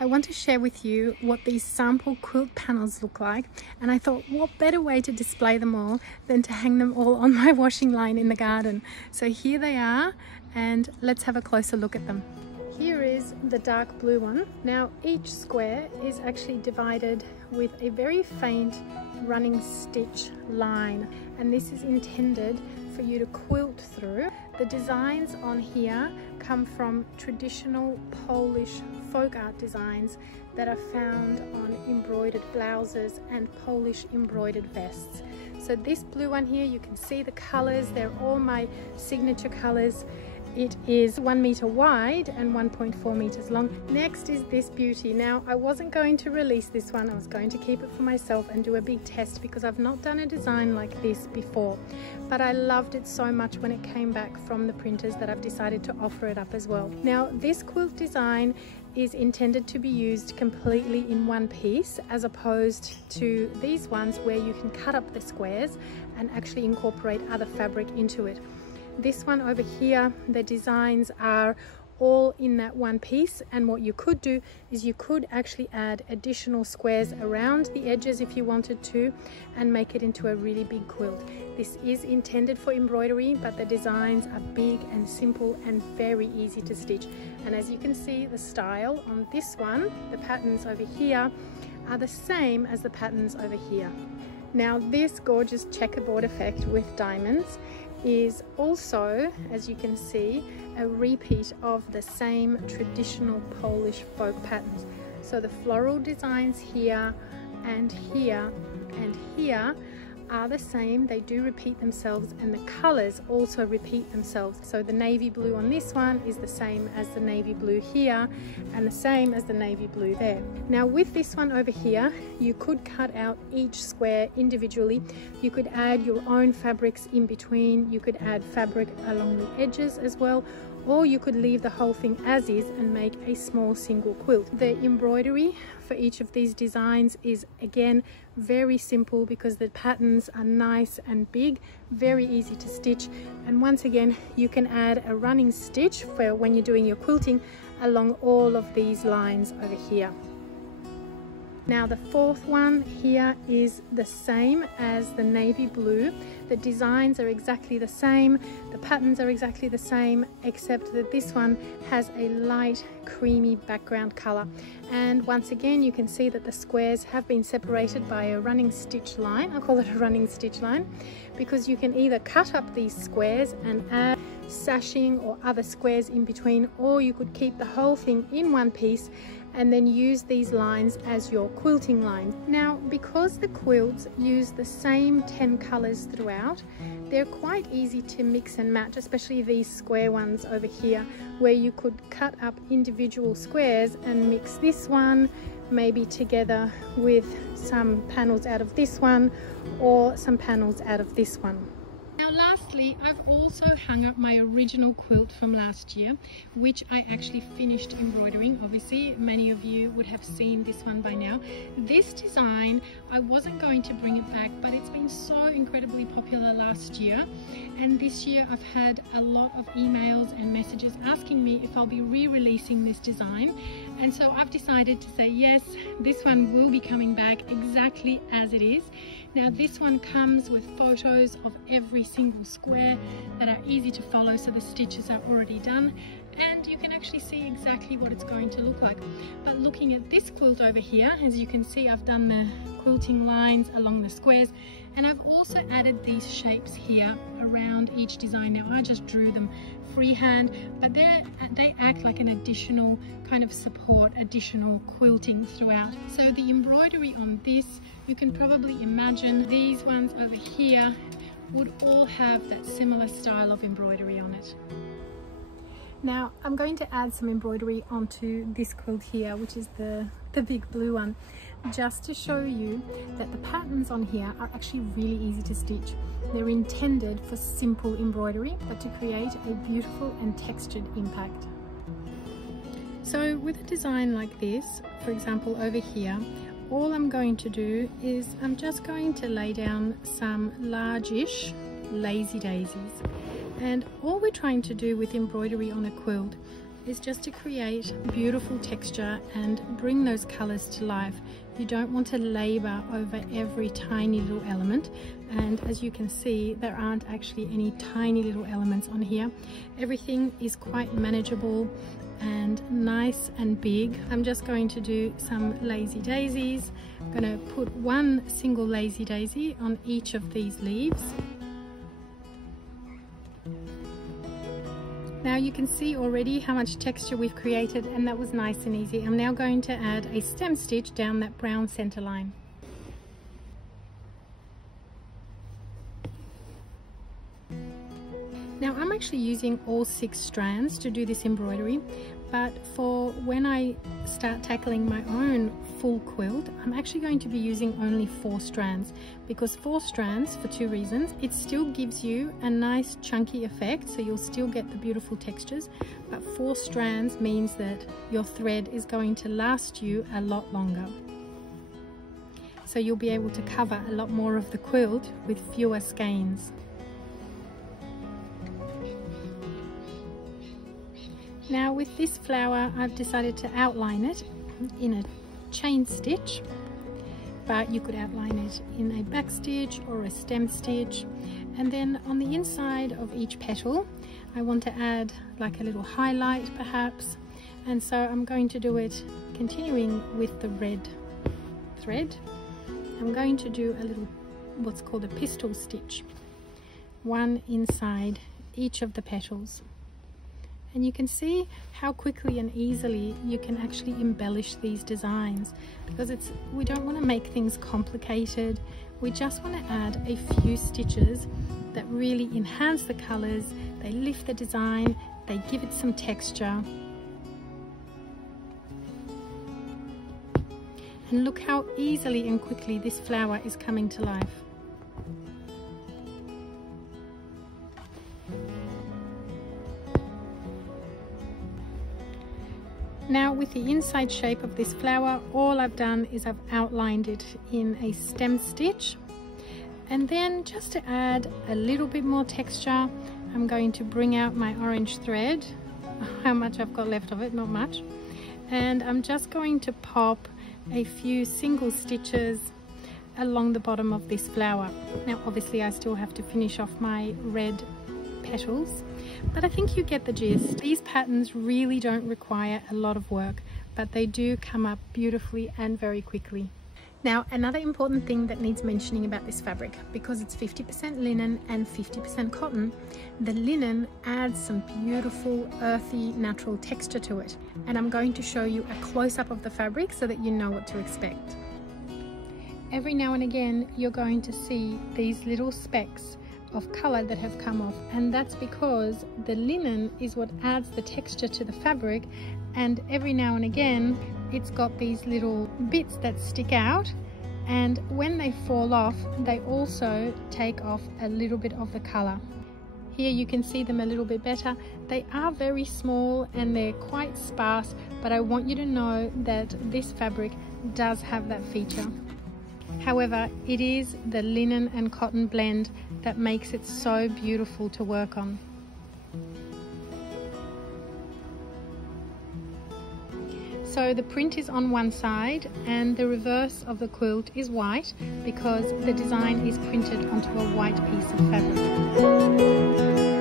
I want to share with you what these sample quilt panels look like, and I thought what better way to display them all than to hang them all on my washing line in the garden. So here they are, and let's have a closer look at them. Here is the dark blue one. Now each square is actually divided with a very faint running stitch line, and this is intended for you to quilt through. The designs on here come from traditional Polish folk art designs that are found on embroidered blouses and Polish embroidered vests. So this blue one here, you can see the colors, they're all my signature colors. It is 1 meter wide and 1.4 meters long. Next is this beauty. Now I wasn't going to release this one, I was going to keep it for myself and do a big test because I've not done a design like this before, but I loved it so much when it came back from the printers that I've decided to offer it up as well. Now this quilt design is intended to be used completely in one piece, as opposed to these ones where you can cut up the squares and actually incorporate other fabric into it. This one over here, the designs are all in that one piece, and what you could do is you could actually add additional squares around the edges if you wanted to and make it into a really big quilt. This is intended for embroidery, but the designs are big and simple and very easy to stitch. And as you can see, the style on this one, the patterns over here, are the same as the patterns over here. Now this gorgeous checkerboard effect with diamonds is also, as you can see, a repeat of the same traditional Polish folk patterns. So the floral designs here and here and here are the same. They do repeat themselves, and the colors also repeat themselves. So the navy blue on this one is the same as the navy blue here and the same as the navy blue there. Now with this one over here, you could cut out each square individually. You could add your own fabrics in between. You could add fabric along the edges as well, or you could leave the whole thing as is and make a small single quilt. The embroidery for each of these designs is again very simple because the patterns are nice and big, very easy to stitch, and once again you can add a running stitch for when you're doing your quilting along all of these lines over here. Now the fourth one here is the same as the navy blue. The designs are exactly the same, the patterns are exactly the same, except that this one has a light creamy background color. And once again you can see that the squares have been separated by a running stitch line. I call it a running stitch line because you can either cut up these squares and add sashing or other squares in between, or you could keep the whole thing in one piece and then use these lines as your quilting lines. Now because the quilts use the same 10 colors throughout, they're quite easy to mix and match, especially these square ones over here, where you could cut up individual squares and mix this one maybe together with some panels out of this one or some panels out of this one. Now lastly, I've also hung up my original quilt from last year, which I actually finished embroidering. Obviously many of you would have seen this one by now. This design, I wasn't going to bring it back, but it's been so incredibly popular last year, and this year I've had a lot of emails and messages asking me if I'll be re-releasing this design, and so I've decided to say yes, this one will be coming back exactly as it is. Now this one comes with photos of every single square that are easy to follow, so the stitches are already done and you can actually see exactly what it's going to look like. But looking at this quilt over here, as you can see, I've done the quilting lines along the squares, and I've also added these shapes here around each design. Now I just drew them freehand, but they act like an additional kind of support, additional quilting throughout. So the embroidery on this, you can probably imagine these ones over here would all have that similar style of embroidery on it. Now I'm going to add some embroidery onto this quilt here, which is the big blue one, just to show you that the patterns on here are actually really easy to stitch. They're intended for simple embroidery, but to create a beautiful and textured impact. So with a design like this, for example over here, all I'm going to do is I'm just going to lay down some largish lazy daisies. And all we're trying to do with embroidery on a quilt is just to create beautiful texture and bring those colors to life. You don't want to labor over every tiny little element, and as you can see, there aren't actually any tiny little elements on here. Everything is quite manageable and nice and big. I'm just going to do some lazy daisies. I'm going to put one single lazy daisy on each of these leaves. Now you can see already how much texture we've created, and that was nice and easy. I'm now going to add a stem stitch down that brown center line. Now I'm actually using all 6 strands to do this embroidery, but for when I start tackling my own full quilt, I'm actually going to be using only 4 strands, because 4 strands, for 2 reasons. It still gives you a nice chunky effect, so you'll still get the beautiful textures, but 4 strands means that your thread is going to last you a lot longer. So you'll be able to cover a lot more of the quilt with fewer skeins. Now with this flower, I've decided to outline it in a chain stitch, but you could outline it in a back stitch or a stem stitch. And then on the inside of each petal, I want to add like a little highlight perhaps. And so I'm going to do it continuing with the red thread. I'm going to do a little, what's called a pistol stitch, one inside each of the petals. And you can see how quickly and easily you can actually embellish these designs, because we don't want to make things complicated. We just want to add a few stitches that really enhance the colors, they lift the design, they give it some texture. And look how easily and quickly this flower is coming to life. Now with the inside shape of this flower, all I've done is I've outlined it in a stem stitch, and then just to add a little bit more texture, I'm going to bring out my orange thread. How much I've got left of it, not much, and I'm just going to pop a few single stitches along the bottom of this flower. Now obviously I still have to finish off my red petals, but I think you get the gist. These patterns really don't require a lot of work, but they do come up beautifully and very quickly. Now another important thing that needs mentioning about this fabric, because it's 50% linen and 50% cotton, the linen adds some beautiful earthy natural texture to it, and I'm going to show you a close-up of the fabric so that you know what to expect. Every now and again you're going to see these little specks of color that have come off, and that's because the linen is what adds the texture to the fabric, and every now and again it's got these little bits that stick out, and when they fall off they also take off a little bit of the color. Here you can see them a little bit better. They are very small and they're quite sparse, but I want you to know that this fabric does have that feature. However, it is the linen and cotton blend that makes it so beautiful to work on. So the print is on one side and the reverse of the quilt is white, because the design is printed onto a white piece of fabric.